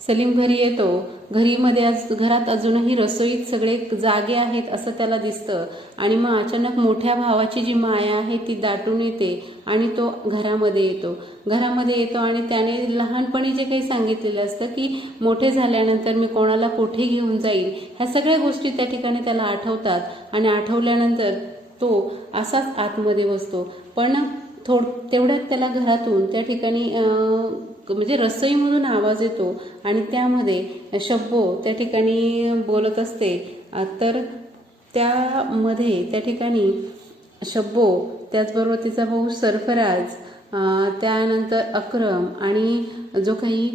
सलीम घरी येतो. घरात अजूनही रसोईत सगळे जागे आहेत असं त्याला दिसतं आणि मग अचानक मोठ्या भावाची जी माया आहे ती दाटून येते आणि तो घरामध्ये येतो आणि त्याने लहानपणी जे काही सांगितलेलं असतं की मोठे झाल्यानंतर मी कोणाला कुठे घेऊन जाईल, ह्या सगळ्या गोष्टी त्या ठिकाणी त्याला आठवतात आणि आठवल्यानंतर तो असाच आतमध्ये बसतो. पण तेवढ्यात त्याला घरातून त्या ठिकाणी म्हणजे रसोईमधून आवाज येतो आणि त्यामध्ये शब्बो त्या ठिकाणी बोलत असते. तर त्यामध्ये त्या ठिकाणी शब्बो, त्याचबरोबर तिचा भाऊ सरफराज, त्यानंतर अक्रम आणि जो काही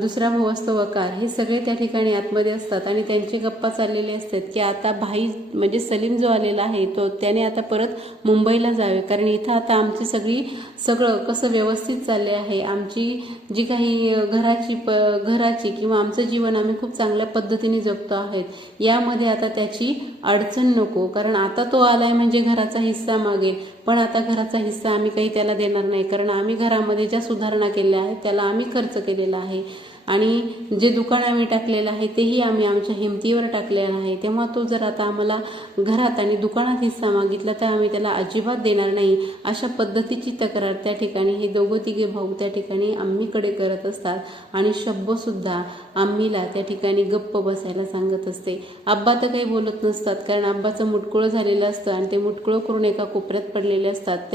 दुसरा भाऊ असतो वकार, हे सगळे त्या ठिकाणी आतमध्ये असतात आणि त्यांची गप्पा चाललेली असतात की आता भाई म्हणजे सलीम जो आलेला आहे तो त्याने आता परत मुंबईला जावे, कारण इथं आता आमची सगळं कसं व्यवस्थित चालले आहे, आमची जी काही घराची किंवा आमचं जीवन आम्ही खूप चांगल्या पद्धतीने जगतो आहोत, यामध्ये आता त्याची अडचण नको, कारण आता तो आलाय म्हणजे घराचा हिस्सा मागेल, पण आता घराचा हिस्सा आम्ही काही त्याला देणार नाही, कारण आम्ही घरामध्ये ज्या सुधारणा केल्या आहेत त्याला आम्ही खर्च केलेला आहे आणि जे दुकान आम्ही टाकलेलं आहे तेही आम्ही आमच्या हिमतीवर टाकलेलं आहे. तेव्हा तो जर आता आम्हाला घरात आणि दुकानात हिस्सा मागितला तर आम्ही त्याला अजिबात देणार नाही, अशा पद्धतीची तक्रार त्या ठिकाणी हे दोघं तिघे भाऊ त्या ठिकाणी आम्हीकडे करत असतात आणि शब्बोसुद्धा आम्हीला त्या ठिकाणी गप्प बसायला सांगत असते. आब्बा तर काही बोलत नसतात, कारण आब्बाचं मुटकुळं झालेलं असतं आणि ते मुटकुळं करून एका कोपऱ्यात पडलेले असतात.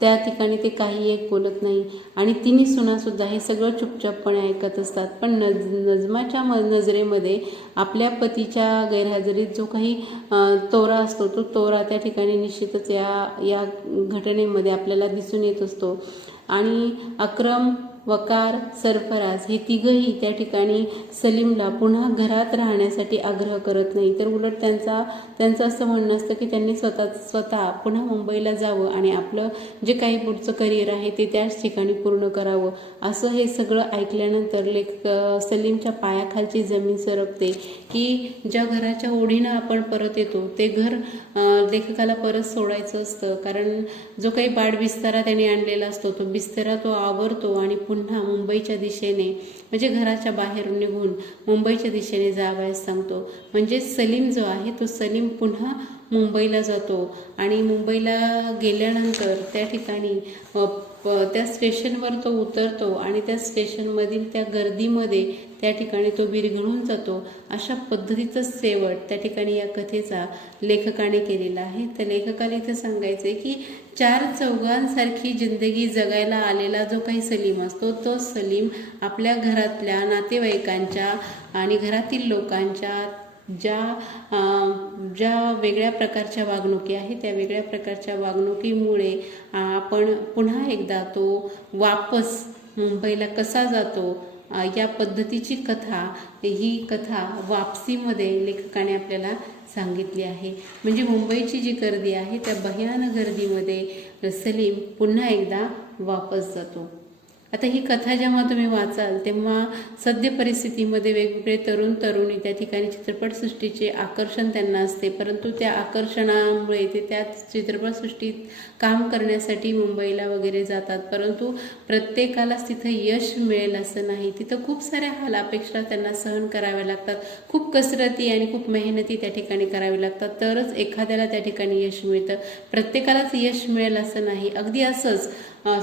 त्या ठिकाणी ते काही एक बोलत नाही आणि तिन्ही सुनासुद्धा हे सगळं चुपचापपणे ऐकत असतात. पण नजमाच्या नजरेमध्ये आपल्या पतीच्या गैरहजेरीत जो काही तोरा असतो तो तोरा त्या ठिकाणी निश्चितच या घटनेमध्ये आपल्याला दिसून येत असतो. आणि अक्रम, वकार, सरफराज हे तिघही त्या ठिकाणी सलीमला पुन्हा घरात राहण्यासाठी आग्रह करत नाही, तर उलट त्यांचं असं म्हणणं असतं की त्यांनी स्वतः पुन्हा मुंबईला जावं आणि आपलं जे काही पुढचं करिअर आहे ते त्याच ठिकाणी पूर्ण करावं. असं हे सगळं ऐकल्यानंतर सलीमच्या पायाखालची जमीन सरकते की ज्या घराच्या ओढीनं आपण परत येतो ते घर लेखकाला परत सोडायचं असतं, कारण जो काही बाडबिस्तारा त्याने आणलेला असतो तो बिस्तारा तो आवरतो आणि पुन्हा मुंबईच्या दिशेने म्हणजे घराच्या बाहेरून निघून मुंबईच्या दिशेने जावयास सांगतो. म्हणजे सलीम जो आहे तो सलीम पुन्हा मुंबईला जातो आणि मुंबईला गेल्यानंतर त्या ठिकाणी त्या स्टेशनवर तो उतरतो आणि त्या स्टेशनमधील त्या गर्दीमध्ये त्या ठिकाणी तो विरघळून जातो. अशा पद्धतीचं शेवट त्या ठिकाणी या कथेचा लेखकाने केलेला आहे. तर लेखकाला इथं सांगायचं आहे की चार चौघांसारखी जिंदगी जगायला आलेला जो काही सलीम असतो तो सलीम आपल्या घरातल्या नातेवाईकांच्या आणि घरातील लोकांच्या ज्या वेगळ्या प्रकारच्या वागणुकी आहे त्या वेगळ्या प्रकारच्या वागणुकीमुळे आपण पुन्हा एकदा तो वापस मुंबईला कसा जातो या पद्धतीची ही कथा वापसीमध्ये लेखकाने सांगितली आहे. म्हणजे मुंबईची जी गर्दी आहे त्या भयानक गर्दीमध्ये सलीम पुन्हा एकदा वापस जातो. आता ही कथा जेव्हा तुम्ही वाचाल तेव्हा सद्य परिस्थितीमध्ये वेगवेगळे तरुण तरुणी त्या ठिकाणी चित्रपटसृष्टीचे आकर्षण त्यांना असते, परंतु त्या आकर्षणामुळे ते त्या चित्रपटसृष्टीत काम करण्यासाठी मुंबईला वगैरे जातात, परंतु प्रत्येकालाच तिथं यश मिळेल असं नाही. तिथं खूप साऱ्या हाल अपेक्षा त्यांना सहन कराव्या लागतात, खूप कसरती आणि खूप मेहनती त्या ठिकाणी करावी लागतात, तरच एखाद्याला त्या ठिकाणी यश मिळतं. प्रत्येकालाच यश मिळेल असं नाही. अगदी असंच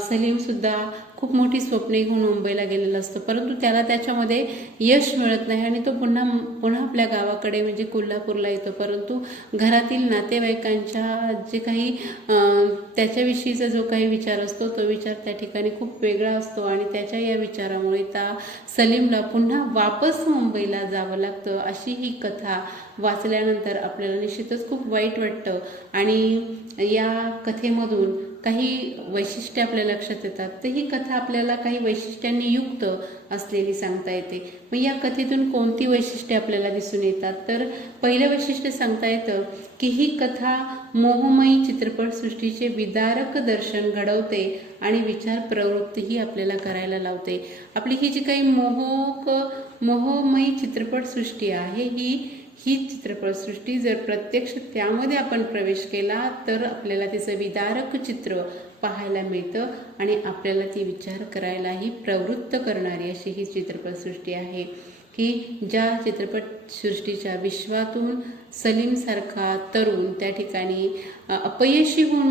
सलीमसुद्धा खूप मोठी स्वप्ने घेऊन मुंबईला गेलेला असतो, परंतु त्याला त्याच्यामध्ये यश मिळत नाही आणि तो पुन्हा आपल्या गावाकडे म्हणजे कोल्हापूरला येतो, परंतु घरातील नातेवाईकांच्या जे काही त्याच्याविषयीचा जो काही विचार असतो तो विचार त्या ठिकाणी खूप वेगळा असतो आणि त्याच्या या विचारामुळे सलीमला पुन्हा वापस मुंबईला जावं लागतं. अशी ही कथा वाचल्यानंतर आपल्याला निश्चितच खूप वाईट वाटतं आणि या कथेमधून काही वैशिष्ट्ये आपल्या लक्षात येतात. तर ही कथा आपल्याला काही वैशिष्ट्यांनी युक्त असलेली सांगता येते. मग या कथेतून कोणती वैशिष्ट्ये आपल्याला दिसून येतात, तर पहिलं वैशिष्ट्य सांगता येतं की ही कथा मोहमयी चित्रपटसृष्टीचे विदारक दर्शन घडवते आणि विचार प्रवृत्तीही आपल्याला करायला लावते. आपली ही जी काही मोहमयी चित्रपटसृष्टी आहे ही चित्रपटसृष्टी जर प्रत्यक्ष त्यामध्ये आपण प्रवेश केला तर आपल्याला त्याचं विदारक चित्र पाहायला मिळतं आणि आपल्याला ती विचार करायलाही प्रवृत्त करणारी अशी ही चित्रपटसृष्टी आहे की ज्या चित्रपटसृष्टीच्या विश्वातून सलीमसारखा तरुण त्या ठिकाणी अपयशी होऊन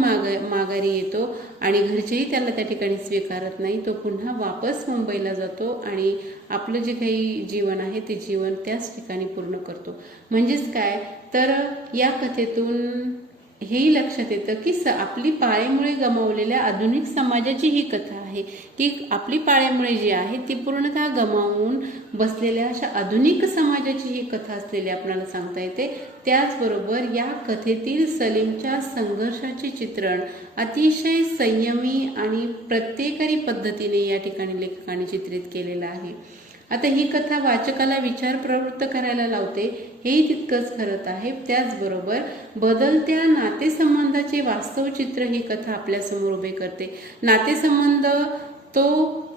माघारी येतो आणि घरचेही त्याला त्या ठिकाणी स्वीकारत नाही. तो पुन्हा वापस मुंबईला जातो आणि आपलं जे काही जीवन आहे ते जीवन त्याच ठिकाणी पूर्ण करतो. म्हणजेच काय तर या कथेतून हेही लक्षात येतं की आपली पाळेमुळे गमावलेल्या आधुनिक समाजाची ही कथा आहे की आपली पाळेमुळे जी आहे ती पूर्णतः गमावून बसलेल्या अशा आधुनिक समाजाची ही कथा असलेली आपल्याला सांगता येते. त्याचबरोबर या कथेतील सलीमच्या संघर्षाचे चित्रण अतिशय संयमी आणि प्रत्येकारी पद्धतीने या ठिकाणी लेखकाने चित्रित केलेलं आहे. आता ही कथा वाचकाला विचार प्रवृत्त करायला लावते हेही तितकंच खरं आहे. त्याचबरोबर बदलत्या नातेसंबंधाचे वास्तव चित्र ही कथा आपल्यासमोर उभे करते. नातेसंबंध तो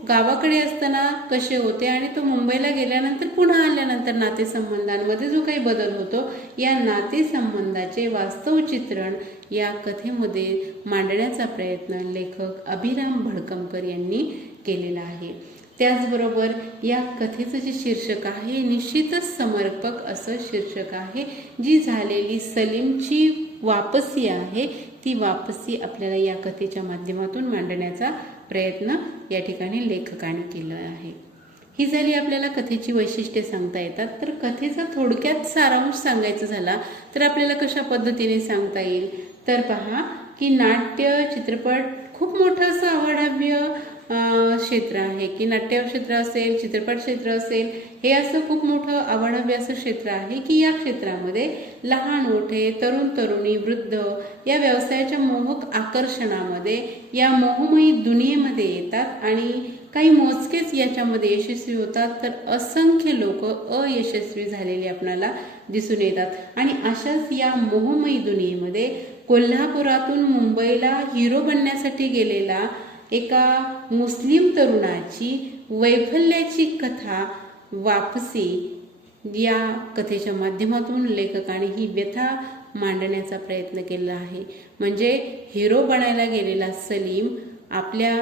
गावाकडे असताना कसे होते आणि तो मुंबईला गेल्यानंतर पुन्हा आल्यानंतर नातेसंबंधांमध्ये जो काही बदल होतो या नातेसंबंधाचे वास्तव चित्रण या कथेमध्ये मांडण्याचा प्रयत्न लेखक अभिराम भडकमकर यांनी केलेला आहे. त्याचबरोबर या कथेचं जे शीर्षक आहे निश्चितच समर्पक असं शीर्षक आहे. जी झालेली सलीमची वापसी आहे ती वापसी आपल्याला या कथेच्या माध्यमातून मांडण्याचा प्रयत्न या ठिकाणी लेखकाने केला आहे. ही झाली आपल्याला कथेची वैशिष्ट्ये सांगता येतात. तर कथेचा थोडक्यात सारांश सांगायचा झाला तर आपल्याला कशा पद्धतीने सांगता येईल तर पहा की नाट्य चित्रपट खूप मोठं असं अवाढव्य क्षेत्र आहे की नाट्य क्षेत्र असेल चित्रपट क्षेत्र असेल हे असं खूप मोठं अवाढव्य असं क्षेत्र आहे की या क्षेत्रामध्ये लहान मोठे तरुण तरुणी वृद्ध या व्यवसायाच्या मोहक आकर्षणामध्ये या मोहमयी दुनियेमध्ये येतात आणि काही मोजकेच याच्यामध्ये यशस्वी होतात तर असंख्य लोक अयशस्वी झालेले आपल्याला दिसून येतात. आणि अशाच या मोहमयी दुनियेमध्ये कोल्हापुरातून मुंबईला हिरो बनण्यासाठी गेलेला एका मुस्लिम तरुणाची वैफल्याची कथा वापसी या कथेच्या माध्यमातून लेखकाने ही व्यथा मांडण्याचा प्रयत्न केला आहे. म्हणजे हिरो बनायला गेलेला सलीम आपल्या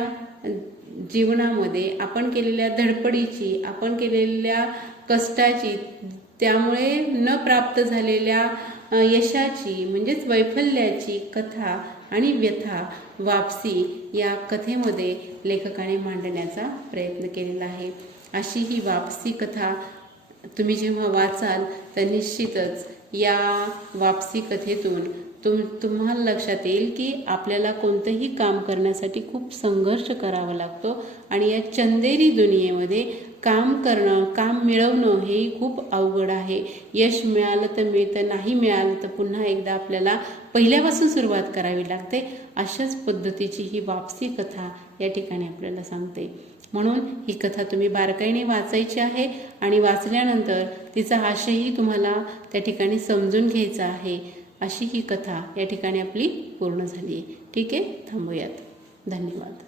जीवनामध्ये आपण केलेल्या धडपडीची आपण केलेल्या कष्टाची त्यामुळे न प्राप्त झालेल्या यशाची म्हणजेच वैफल्याची कथा आणि व्यथा वापसी या कथेमध्ये लेखकाने मांडण्याचा प्रयत्न केलेला आहे. अशी ही वापसी कथा तुम्ही जेव्हा वाचाल तर निश्चितच या वापसी कथेतून तुम्हाला लक्षात येईल की आपल्याला कोणतंही काम करण्यासाठी खूप संघर्ष करावा लागतो आणि या चंदेरी दुनियेमध्ये काम करणं काम मिळवणं हेही खूप अवघड आहे. यश मिळालं तर मिळतं नाही मिळालं तर पुन्हा एकदा आपल्याला पहिल्यापासून सुरुवात करावी लागते. अशाच पद्धतीची ही वापसी कथा या ठिकाणी आपल्याला सांगते. म्हणून ही कथा तुम्ही बारकाईने वाचायची आहे आणि वाचल्यानंतर तिचा आशयही तुम्हाला त्या ठिकाणी समजून घ्यायचा आहे. अशी ही कथा या ठिकाणी आपली पूर्ण झाली आहे. ठीक आहे, थांबूयात. धन्यवाद.